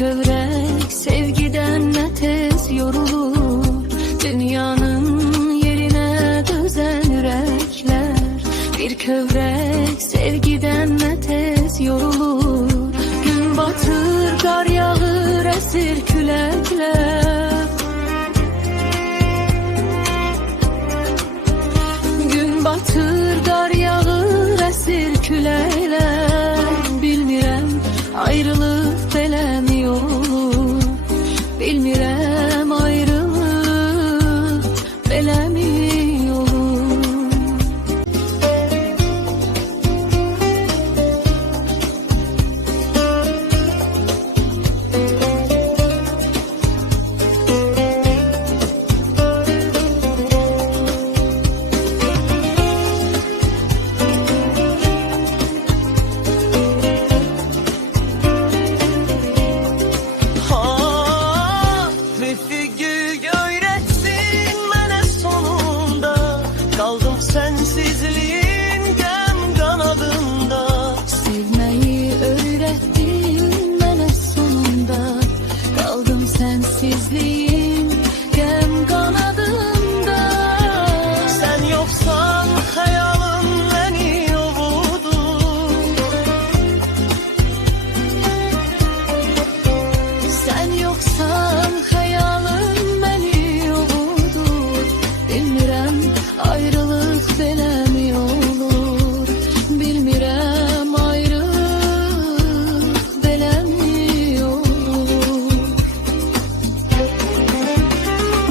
kövrek sevgiden ne tez yorulur. Dünyanın yerine düzen yürekler. Bir kövrek sevgiden ne tez yorulur. Gün batır kar yağır esir külekler. Gün batır kar yağır esir külekler. Bilmirəm ayrılık belemi olur. Bilmirəm ayrılık belemi olur. Sensizliğin gem kanadında. Sevmeyi öğrettin bana sonunda. Kaldım sensizliğin gem kanadında. Sen yoksan hayalım beni ovurdu. Sen yoksan hayalım beni ovurdu. Bilmirəm ayrılık belemi olur. Bilmirəm ayrılık belemi olur.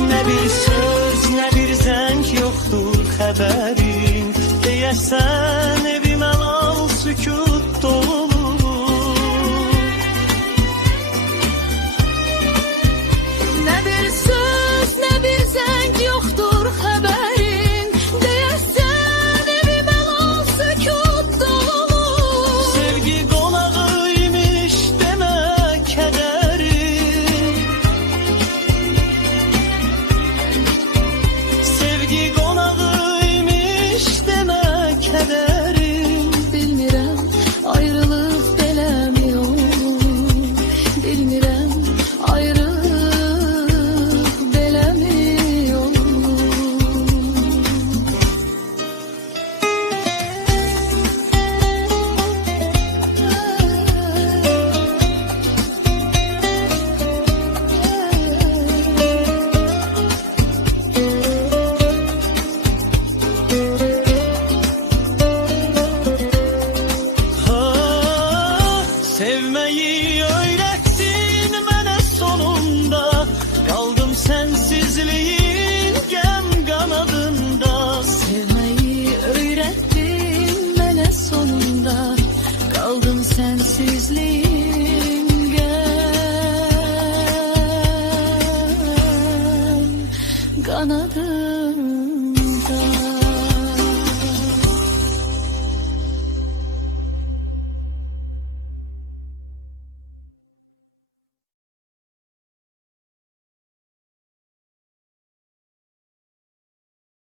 Ne bir söz ne bir zəng yoktur haberin. Deyəsən evimə lal sükut dolu. Ne bir söz ne bir zəng yoktur haberin. Deyəsən evimə lal sükut dolu. Sevgi qonağıymış demək kədərim. Sevgi qonağıymış demək kədərim. Bilmirəm ayrılık belemi olur. Bilmirəm ayrılık belemi olur. Sevmeyi öğrettin bana sonunda. Kaldım sensizliğin gem kanadında. Sevmeyi öğrettin bana sonunda. Kaldım sensizliğin gel kanadında.